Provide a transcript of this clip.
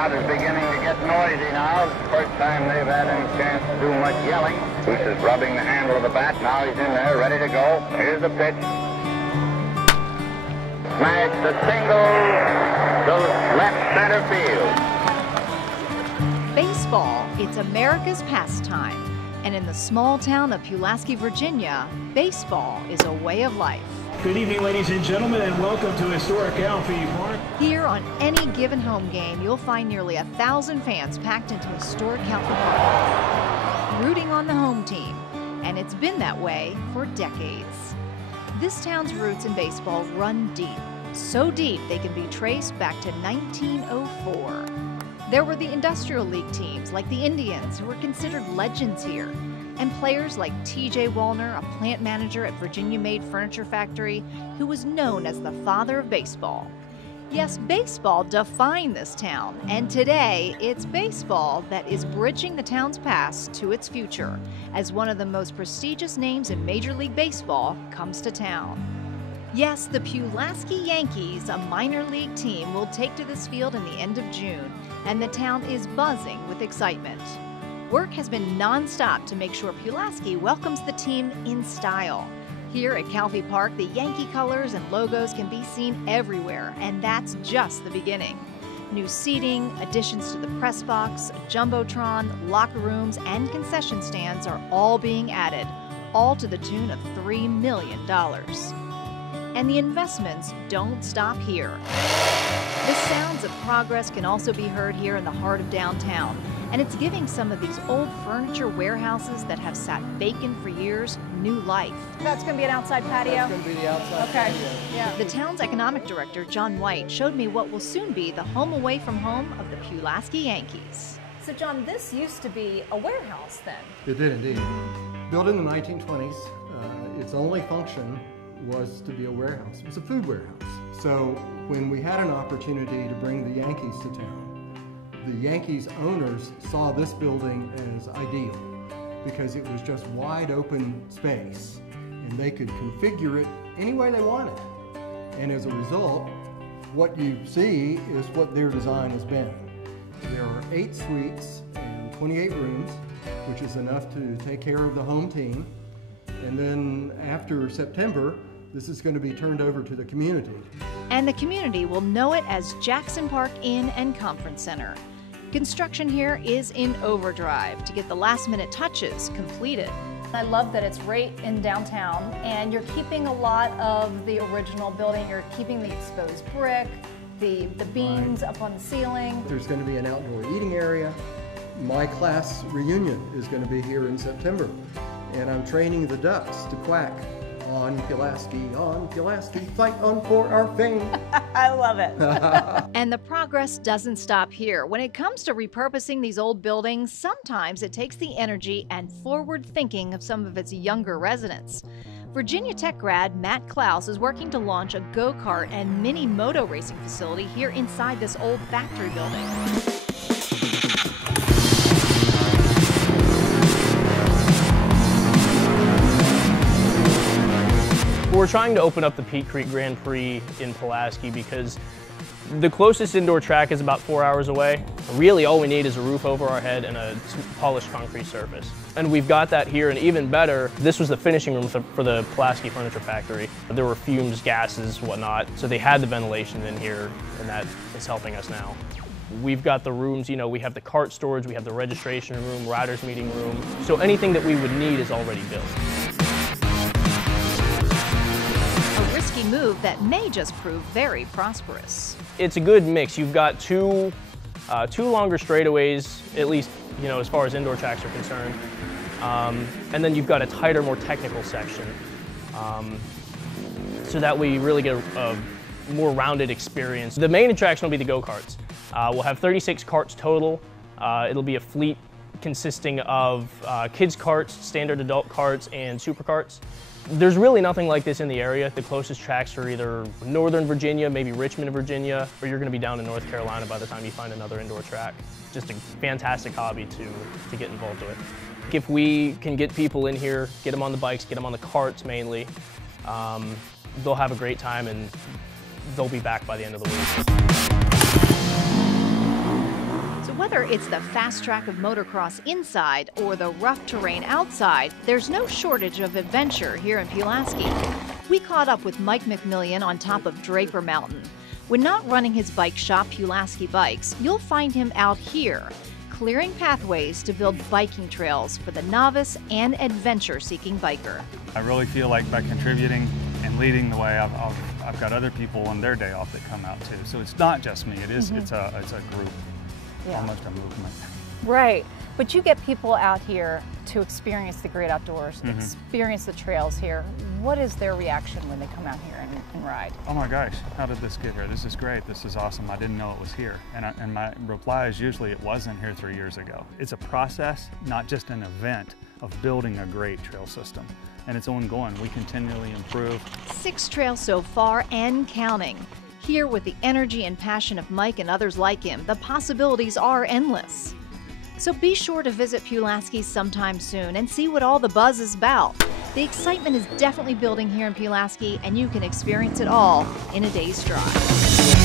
Crowd is beginning to get noisy now. First time they've had any chance to do much yelling. Goose is rubbing the handle of the bat. Now he's in there, ready to go. Here's the pitch. Smashed a single to left center field. Baseball, it's America's pastime. And in the small town of Pulaski, Virginia, baseball is a way of life. Good evening, ladies and gentlemen, and welcome to historic Calfee Park. Here on any given home game, you'll find nearly 1,000 fans packed into historic Calfee Park, rooting on the home team. And it's been that way for decades. This town's roots in baseball run deep, so deep they can be traced back to 1904. There were the Industrial League teams like the Indians, who were considered legends here, and players like T.J. Wallner, a plant manager at Virginia-made furniture factory, who was known as the father of baseball. Yes, baseball defined this town, and today it's baseball that is bridging the town's past to its future, as one of the most prestigious names in Major League Baseball comes to town. Yes, the Pulaski Yankees, a minor league team, will take to this field in the end of June, and the town is buzzing with excitement. Work has been non-stop to make sure Pulaski welcomes the team in style. Here at Calfee Park, the Yankee colors and logos can be seen everywhere, and that's just the beginning. New seating, additions to the press box, a jumbotron, locker rooms, and concession stands are all being added, all to the tune of $3 million. And the investments don't stop here. The sounds of progress can also be heard here in the heart of downtown, and it's giving some of these old furniture warehouses that have sat vacant for years new life. That's going to be an outside patio? That's going to be the outside patio. Yeah. The town's economic director, John White, showed me what will soon be the home away from home of the Pulaski Yankees. So, John, this used to be a warehouse then? It did indeed. Built in the 1920s, its only function was to be a warehouse. It was a food warehouse. So when we had an opportunity to bring the Yankees to town, the Yankees owners saw this building as ideal because it was just wide open space and they could configure it any way they wanted. And as a result, what you see is what their design has been. There are 8 suites and 28 rooms, which is enough to take care of the home team. And then after September, this is going to be turned over to the community. And the community will know it as Jackson Park Inn and Conference Center. Construction here is in overdrive to get the last-minute touches completed. I love that it's right in downtown, and you're keeping a lot of the original building. You're keeping the exposed brick, the beams up on the ceiling. There's going to be an outdoor eating area. My class reunion is going to be here in September, and I'm training the ducks to quack. On Pulaski, fight on for our fame. I love it. And the progress doesn't stop here. When it comes to repurposing these old buildings, sometimes it takes the energy and forward thinking of some of its younger residents. Virginia Tech grad Matt Klaus is working to launch a go-kart and mini moto racing facility here inside this old factory building. We're trying to open up the Peak Creek Grand Prix in Pulaski because the closest indoor track is about 4 hours away. Really, all we need is a roof over our head and a polished concrete surface. And we've got that here, and even better, this was the finishing room for the Pulaski Furniture Factory. There were fumes, gases, whatnot, so they had the ventilation in here, and that is helping us now. We've got the rooms, we have the cart storage, we have the registration room, riders meeting room, so anything that we would need is already built. Move that may just prove very prosperous. It's a good mix. You've got two longer straightaways, at least as far as indoor tracks are concerned, and then you've got a tighter, more technical section, so that we really get a more rounded experience. The main attraction will be the go-karts. We'll have 36 carts total. It'll be a fleet consisting of kids carts, standard adult carts, and super carts. There's really nothing like this in the area. The closest tracks are either Northern Virginia, maybe Richmond, Virginia, or you're going to be down in North Carolina by the time you find another indoor track. Just a fantastic hobby to get involved with. If we can get people in here, get them on the bikes, get them on the carts mainly, they'll have a great time and they'll be back by the end of the week. Whether it's the fast track of motocross inside or the rough terrain outside, there's no shortage of adventure here in Pulaski. We caught up with Mike McMillian on top of Draper Mountain. When not running his bike shop, Pulaski Bikes, you'll find him out here, clearing pathways to build biking trails for the novice and adventure-seeking biker. I really feel like by contributing and leading the way, I've got other people on their day off that come out too. So it's not just me. It is. It's a group, almost a movement. Right. But you get people out here to experience the great outdoors, experience the trails here. What is their reaction when they come out here and ride? Oh my gosh, how did this get here? This is great. This is awesome. I didn't know it was here. And my reply is usually it wasn't here 3 years ago. It's a process, not just an event, of building a great trail system. And it's ongoing. We continually improve. 6 trails so far and counting. Here, with the energy and passion of Mike and others like him, the possibilities are endless. So be sure to visit Pulaski sometime soon and see what all the buzz is about. The excitement is definitely building here in Pulaski, and you can experience it all in a day's drive.